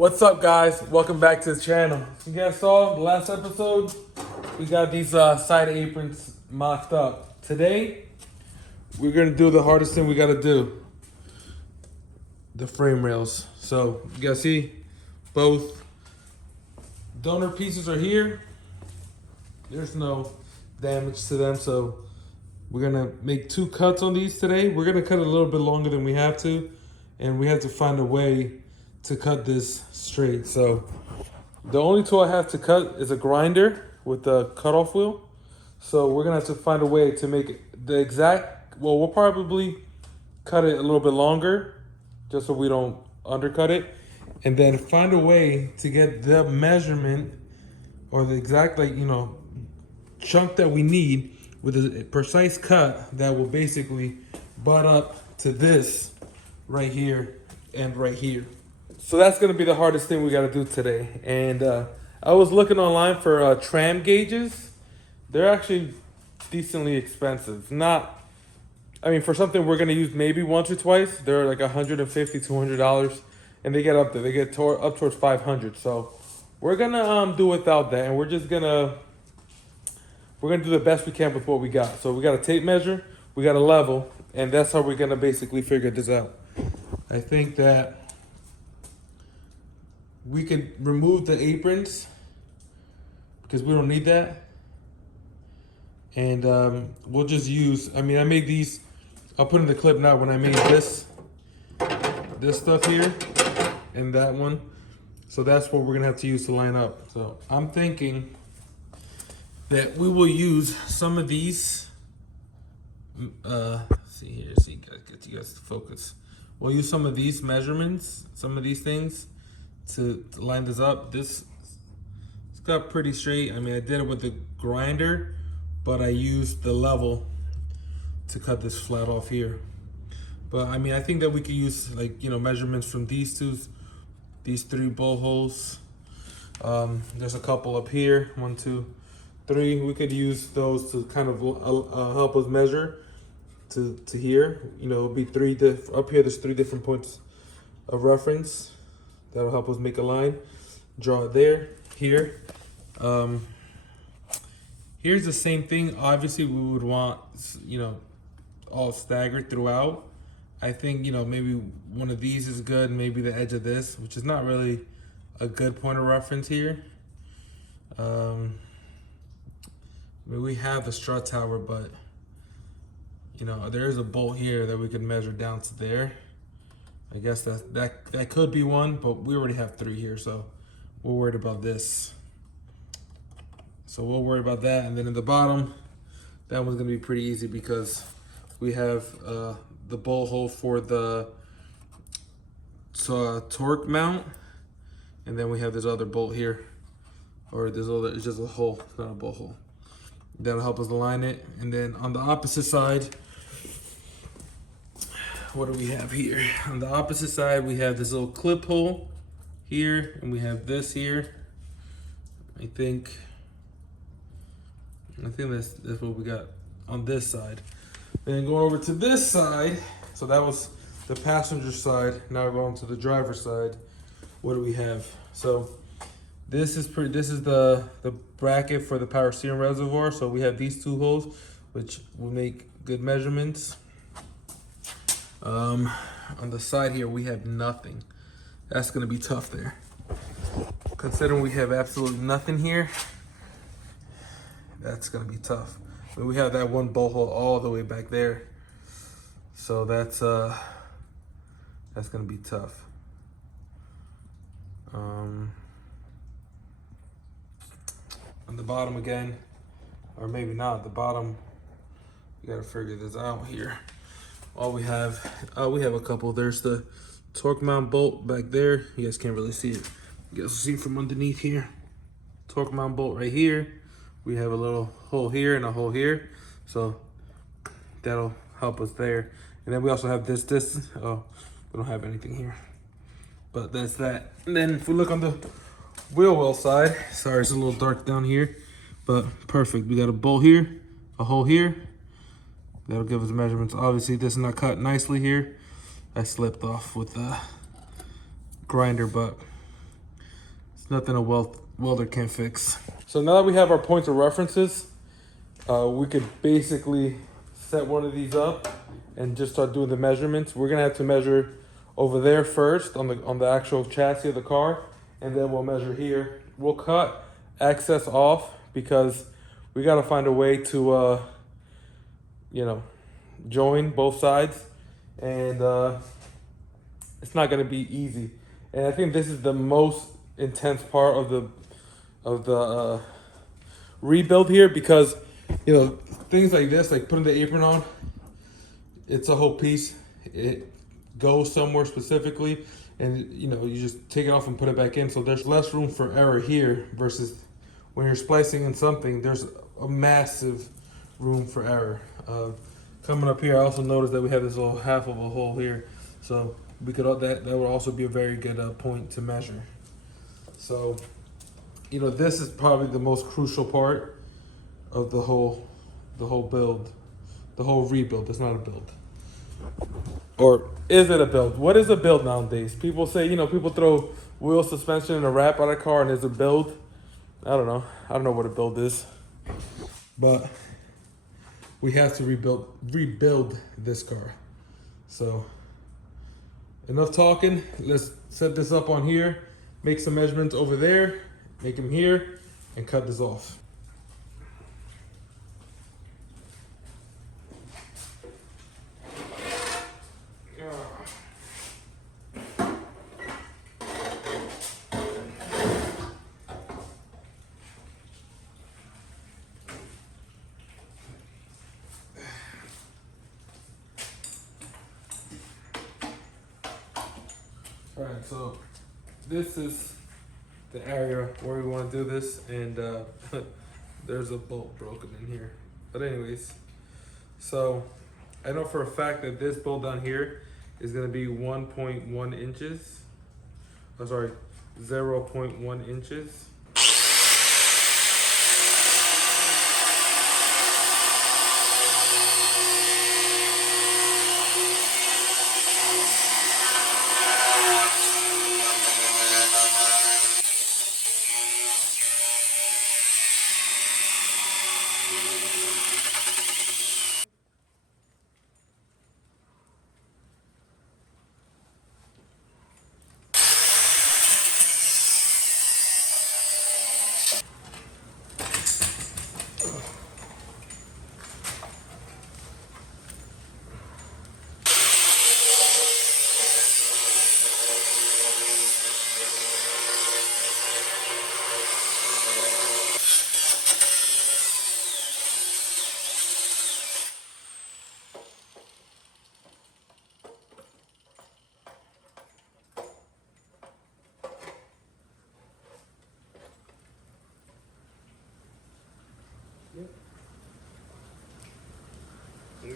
What's up, guys? Welcome back to the channel. You guys saw the last episode? We got these side aprons mocked up. Today, we're gonna do the hardest thing we gotta do. The frame rails. So, you guys see, both donor pieces are here. There's no damage to them, so we're gonna make 2 cuts on these today. We're gonna cut it a little bit longer than we have to, and we have to find a way to cut this straight. So the only tool I have to cut is a grinder with the cutoff wheel. So we're gonna have to find a way to make it the exact, well, we'll probably cut it a little bit longer just so we don't undercut it, and then find a way to get the measurement or the exact, chunk that we need with a precise cut that will basically butt up to this right here and right here. So that's gonna be the hardest thing we gotta do today. And I was looking online for tram gauges. They're actually decently expensive. For something we're gonna use maybe once or twice, they're like $150, $200, and they get up there. They get up towards 500. So we're gonna do without that, and we're gonna do the best we can with what we got. So we got a tape measure, we got a level, and that's how we're gonna basically figure this out. I think that we could remove the aprons because we don't need that. And we'll just use, I made these, I'll put in the clip now when I made this stuff here and that one. So that's what we're gonna have to use to line up. So I'm thinking that we will use some of these, see here, get you guys to focus. We'll use some of these measurements, some of these things to line this up. It's got pretty straight. I did it with the grinder, but I used the level to cut this flat off here. But I think that we could use measurements from these 3 bowl holes. There's a couple up here, 1, 2, 3. We could use those to kind of help us measure to here. It'll be up here. There's 3 different points of reference. That'll help us make a line. Draw it there, here. Here's the same thing. Obviously, we would want, all staggered throughout. I think, maybe one of these is good. Maybe the edge of this, which is not really a good point of reference here. We have the strut tower, but, there is a bolt here that we could measure down to there. I guess that could be one, but we already have 3 here, so we're worried about this. So we'll worry about that. And then in the bottom, that one's gonna be pretty easy because we have the bolt hole for the torque mount, and then we have this other bolt here, or it's just a hole, it's not a bolt hole. That'll help us align it. And then on the opposite side, what do we have here? On the opposite side, we have this little clip hole here, and we have this here. I think that's what we got on this side. Then going over to this side, so that was the passenger side. Now we're going to the driver's side. What do we have? So this is the bracket for the power steering reservoir. So we have these 2 holes, which will make good measurements. On the side here, we have nothing. That's gonna be tough there. Considering we have absolutely nothing here, that's gonna be tough. But we have that one bolt hole all the way back there. So that's gonna be tough. On the bottom again, or maybe not, the bottom, you gotta figure this out here. All we have a couple. There's the torque mount bolt back there. You guys can't really see it. You guys see from underneath here. Torque mount bolt right here. We have a little hole here and a hole here. So that'll help us there. And then we also have this. Oh, we don't have anything here. But that's that. And then if we look on the wheel well side, sorry, it's a little dark down here, but perfect. We got a bolt here, a hole here. That'll give us measurements. Obviously, this is not cut nicely here. I slipped off with the grinder, but It's nothing a welder can't fix. So now that we have our points of references, we could basically set one of these up and just start doing the measurements. We're gonna have to measure over there first on the actual chassis of the car, and then we'll measure here. We'll cut excess off because we gotta find a way to join both sides, and it's not gonna be easy. And I think this is the most intense part of the rebuild here, because things like this, like putting the apron on, it's a whole piece. It goes somewhere specifically, and you just take it off and put it back in. So there's less room for error here versus when you're splicing in something. There's a massive room for error. Coming up here, I also noticed that we have this little half of a hole here, so we could that would also be a very good point to measure. So this is probably the most crucial part of the whole build, the whole rebuild. It's not a build. Or is it a build? What is a build nowadays? People say, people throw wheel suspension and a wrap on a car and it's a build. I don't know. I don't know what a build is. But we have to rebuild this car. So enough talking. Let's set this up on here, make some measurements over there, make them here, and cut this off. All right, so this is the area where we want to do this, and there's a bolt broken in here. But anyways, so I know for a fact that this bolt down here is going to be 1.1 inches. Oh, sorry, 0.1 inches.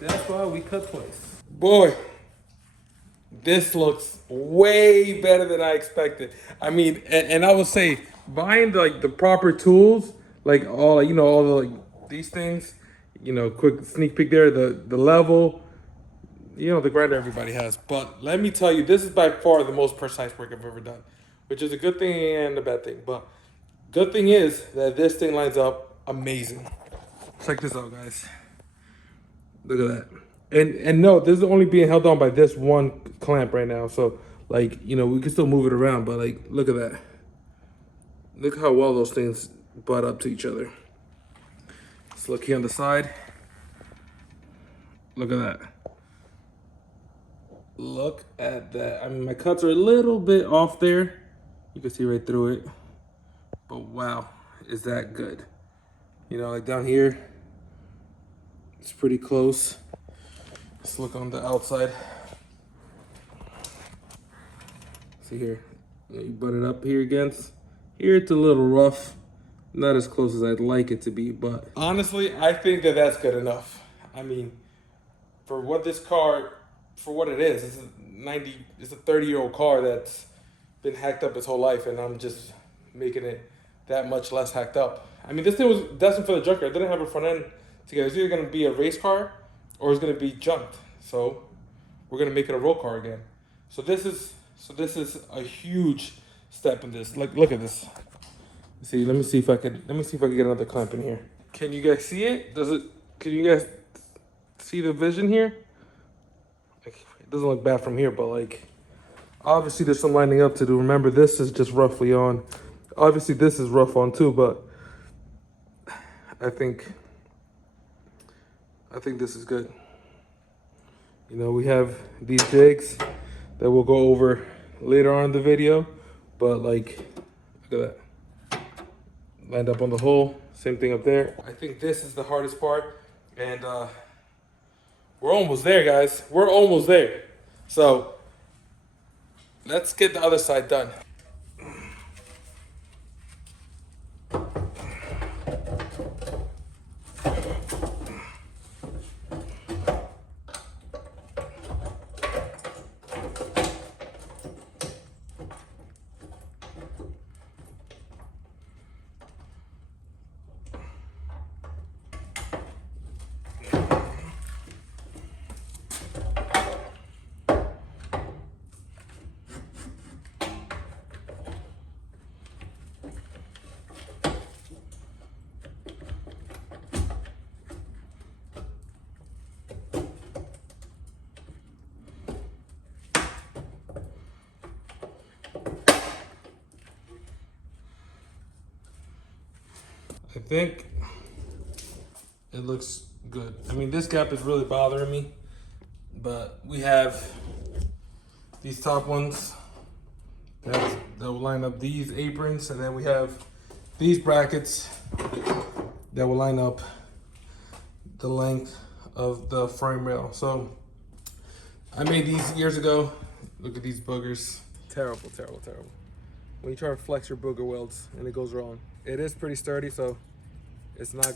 That's why we cut twice. Boy, this looks way better than I expected. I mean, and I would say buying the proper tools, like all the these things, quick sneak peek there, the level, the grinder everybody has. But let me tell you, this is by far the most precise work I've ever done, which is a good thing and a bad thing. But good thing is that this thing lines up amazing. Check this out, guys. Look at that. And no, this is only being held on by this one clamp right now. So we can still move it around, but look at that. Look how well those things butt up to each other. Let's look here on the side. Look at that. Look at that. I mean, my cuts are a little bit off there. You can see right through it. But wow, is that good? Like down here, it's pretty close. Let's look on the outside. See here, you butt it up here against. Here it's a little rough. Not as close as I'd like it to be, but honestly, I think that that's good enough. I mean, for what this car, for what it is, it's a 30-year-old car that's been hacked up its whole life, and I'm just making it that much less hacked up. I mean, this thing was destined for the junkyard. It didn't have a front end together. It's either gonna be a race car or it's gonna be junked. So we're gonna make it a roll car again. So this is a huge step in this. Look at this. See, let me see if I can get another clamp in here. Can you guys see it? Can you guys see the vision here? Like, it doesn't look bad from here, but like, obviously there's some lining up to do. Remember, this is just roughly on. Obviously this is rough on too, but I think this is good. You know, we have these jigs that we'll go over later on in the video, but like, look at that. Lined up on the hole, same thing up there. I think this is the hardest part, and we're almost there, guys. We're almost there. So let's get the other side done. I think it looks good. I mean, this gap is really bothering me, but we have these top ones that will line up these aprons, and then we have these brackets that will line up the length of the frame rail. So I made these years ago. Look at these boogers. Terrible, terrible, terrible. When you try to flex your booger welds and it goes wrong. It is pretty sturdy, so it's not.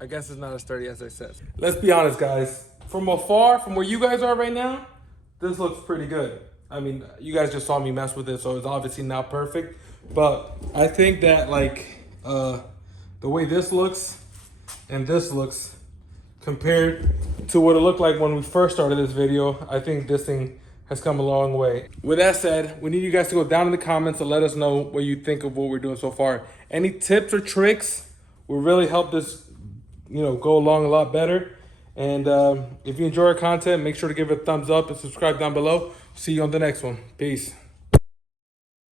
I guess it's not as sturdy as I said. Let's be honest, guys. From afar, from where you guys are right now, this looks pretty good. I mean, you guys just saw me mess with it, so it's obviously not perfect. But I think that like the way this looks and this looks compared to what it looked like when we first started this video, I think this thing has come a long way. With that said, we need you guys to go down in the comments and let us know what you think of what we're doing so far. Any tips or tricks will really help this, you know, go along a lot better. And if you enjoy our content, make sure to give it a thumbs up and subscribe down below. See you on the next one. Peace.